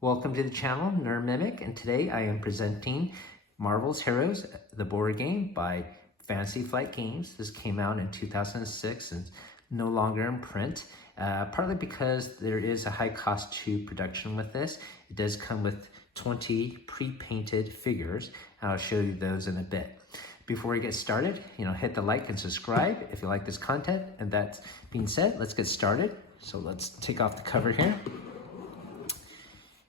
Welcome to the channel, Nerd Mimic, and today I am presenting Marvel's Heroes, the board game by Fantasy Flight Games. This came out in 2006 and no longer in print, partly because there is a high cost to production with this. It does come with 20 pre-painted figures. I'll show you those in a bit. Before we get started, hit the like and subscribe if you like this content. And that being said, let's get started. So let's take off the cover here.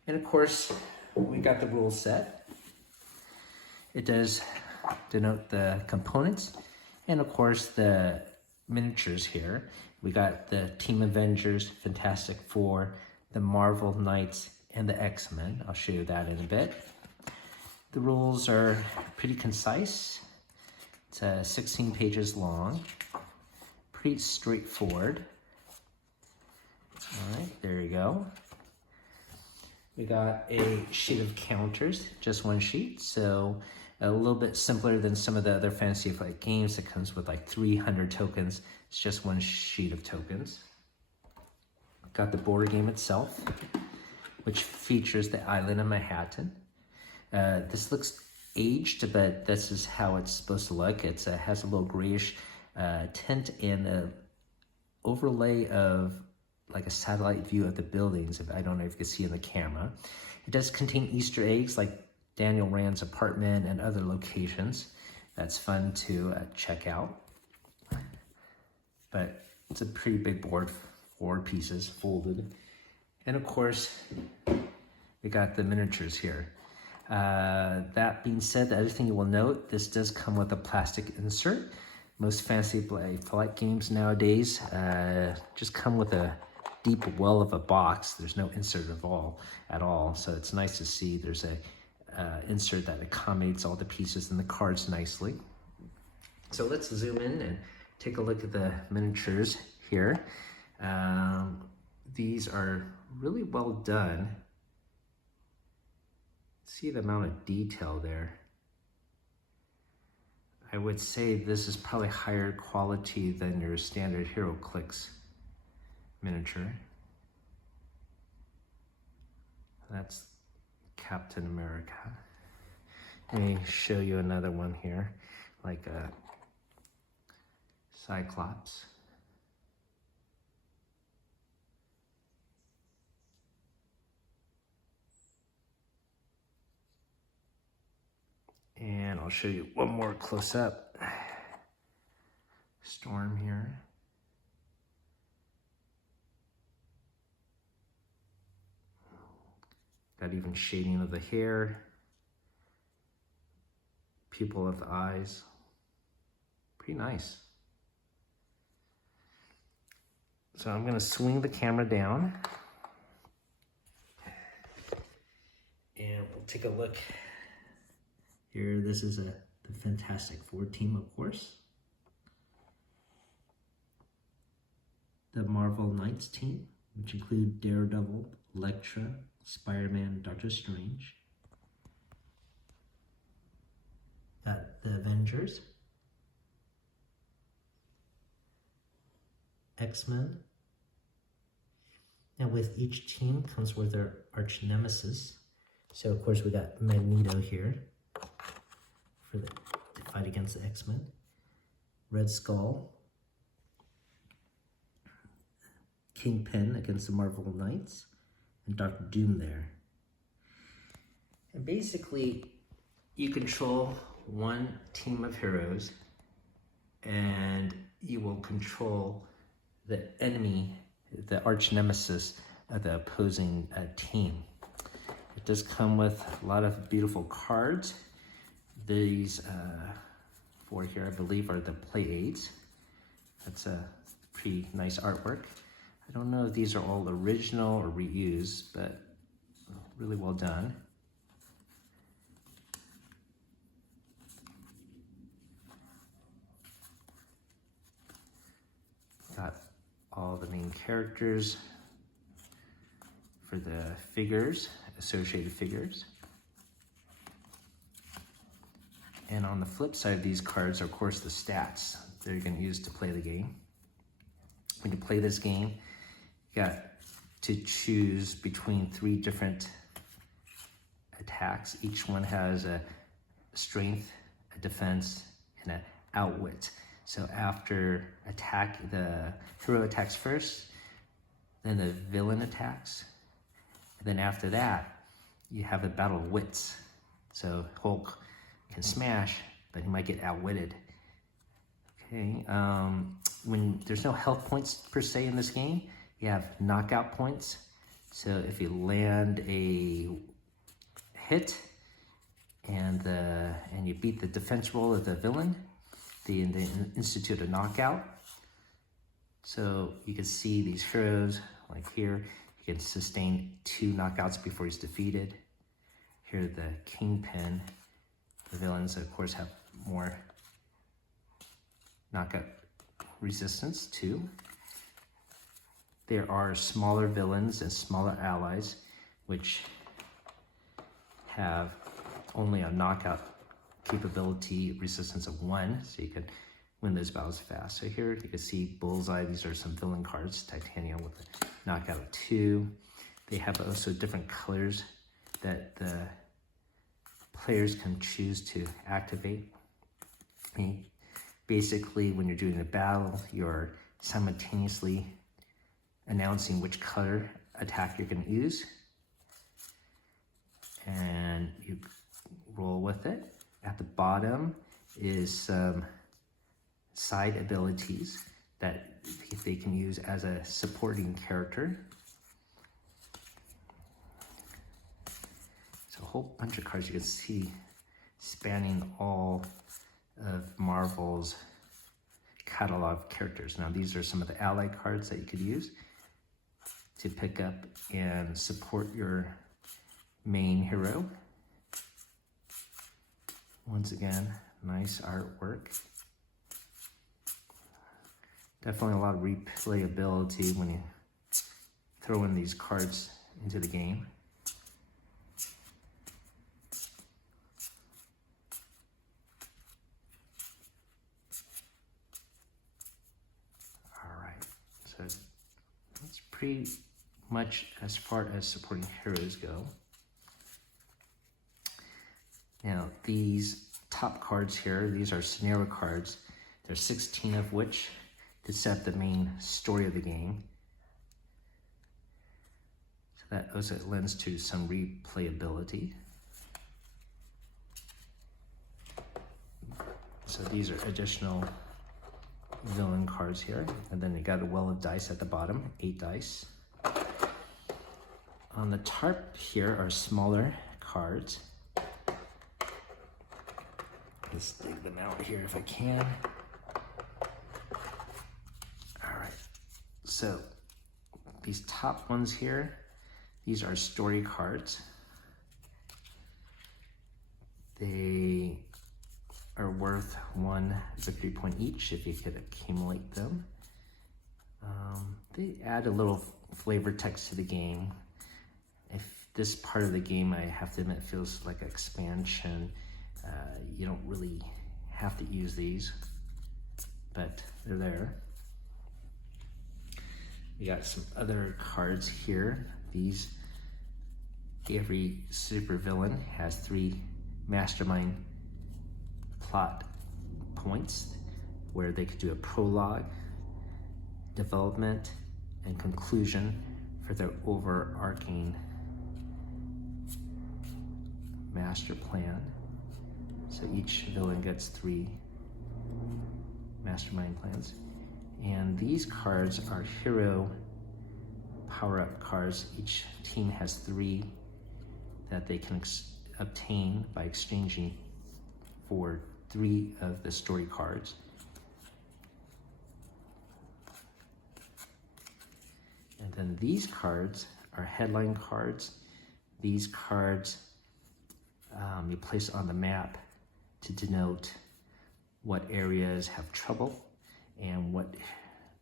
And of course, we got the rule set. It does denote the components. And of course, the miniatures here. We got the Team Avengers, Fantastic Four, the Marvel Knights, and the X-Men. I'll show you that in a bit. The rules are pretty concise. It's 16 pages long. Pretty straightforward. All right, there you go. We got a sheet of counters, just one sheet, so a little bit simpler than some of the other Fantasy Flight games that comes with like 300 tokens. It's just one sheet of tokens. Got the board game itself, which features the island of Manhattan. This looks aged, but this is how it's supposed to look. It has a little grayish tint and an overlay of like a satellite view of the buildings. I don't know if you can see in the camera. It does contain Easter eggs like Daniel Rand's apartment and other locations. That's fun to check out. But it's a pretty big board, 4 pieces folded. And of course, we got the miniatures here. That being said, the other thing you will note, this does come with a plastic insert. Most Fantasy Flight games nowadays just come with a deep well of a box. There's no insert at all. So it's nice to see there's a insert that accommodates all the pieces and the cards nicely. So let's zoom in and take a look at the miniatures here. These are really well done. See the amount of detail there. I would say this is probably higher quality than your standard HeroClix miniature. That's Captain America. Let me show you another one here, like a Cyclops. And I'll show you one more close up. Storm here. Got even shading of the hair, pupil of the eyes. Pretty nice. So I'm gonna swing the camera down and we'll take a look here. This is the Fantastic Four team, of course. The Marvel Knights team, which include Daredevil, Elektra, Spider-Man, Doctor Strange. Got the Avengers, X-Men. Now with each team comes with their arch nemesis. So of course we got Magneto here to fight against the X-Men. Red Skull. Kingpin against the Marvel Knights. And Dr. Doom there. And basically, you control one team of heroes and you will control the enemy, the arch nemesis of the opposing team. It does come with a lot of beautiful cards. These 4 here, I believe, are the play aids. That's a pretty nice artwork. I don't know if these are all original or reused, but really well done. Got all the main characters for the figures, associated figures. And on the flip side of these cards are, of course, the stats that you're going to use to play the game. When you play this game, you got to choose between 3 different attacks. Each one has a strength, a defense, and an outwit. So after the hero attacks first, then the villain attacks. And then after that, you have a battle of wits. So Hulk can smash, but he might get outwitted. Okay, when there's no health points per se in this game, you have knockout points. So if you land a hit and you beat the defense roll of the villain, they institute a knockout. So you can see these heroes, like here, he can sustain 2 knockouts before he's defeated. Here, the Kingpin, the villains, of course, have more knockout resistance too. There are smaller villains and smaller allies, which have only a knockout capability resistance of 1, so you can win those battles fast. So here you can see Bullseye. These are some villain cards. Titanium with a knockout of 2. They have also different colors that the players can choose to activate. And basically, when you're doing a battle, you're simultaneously announcing which color attack you're going to use, and you roll with it. At the bottom is some side abilities that they can use as a supporting character. So a whole bunch of cards you can see spanning all of Marvel's catalog of characters. Now these are some of the ally cards that you could use to pick up and support your main hero. Once again, nice artwork. Definitely a lot of replayability when you throw in these cards into the game. All right, so that's pretty much as far as supporting heroes go. Now, these top cards here, these are scenario cards. There's 16 of which to set the main story of the game. So that also lends to some replayability. So these are additional villain cards here. And then you got a well of dice at the bottom, 8 dice. On the top here are smaller cards. Let's dig them out here if I can. All right, so these top ones here, these are story cards. They are worth 1 victory point each if you could accumulate them. They add a little flavor text to the game. If this part of the game, I have to admit, feels like an expansion. You don't really have to use these, but they're there. We got some other cards here. These, every supervillain has 3 mastermind plot points where they could do a prologue, development, and conclusion for their overarching master plan. So each villain gets 3 mastermind plans. And these cards are hero power-up cards. Each team has 3 that they can obtain by exchanging for 3 of the story cards. And then these cards are headline cards. These cards you place on the map to denote what areas have trouble and what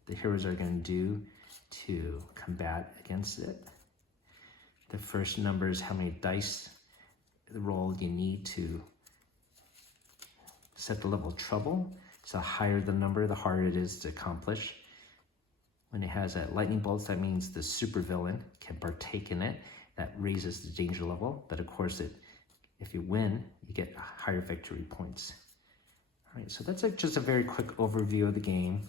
the heroes are going to do to combat against it. The first number is how many dice roll you need to set the level of trouble. So the higher the number, the harder it is to accomplish. When it has a lightning bolts, that means the supervillain can partake in it. That raises the danger level, but of course it If you win, you get higher victory points. All right, so that's just a very quick overview of the game.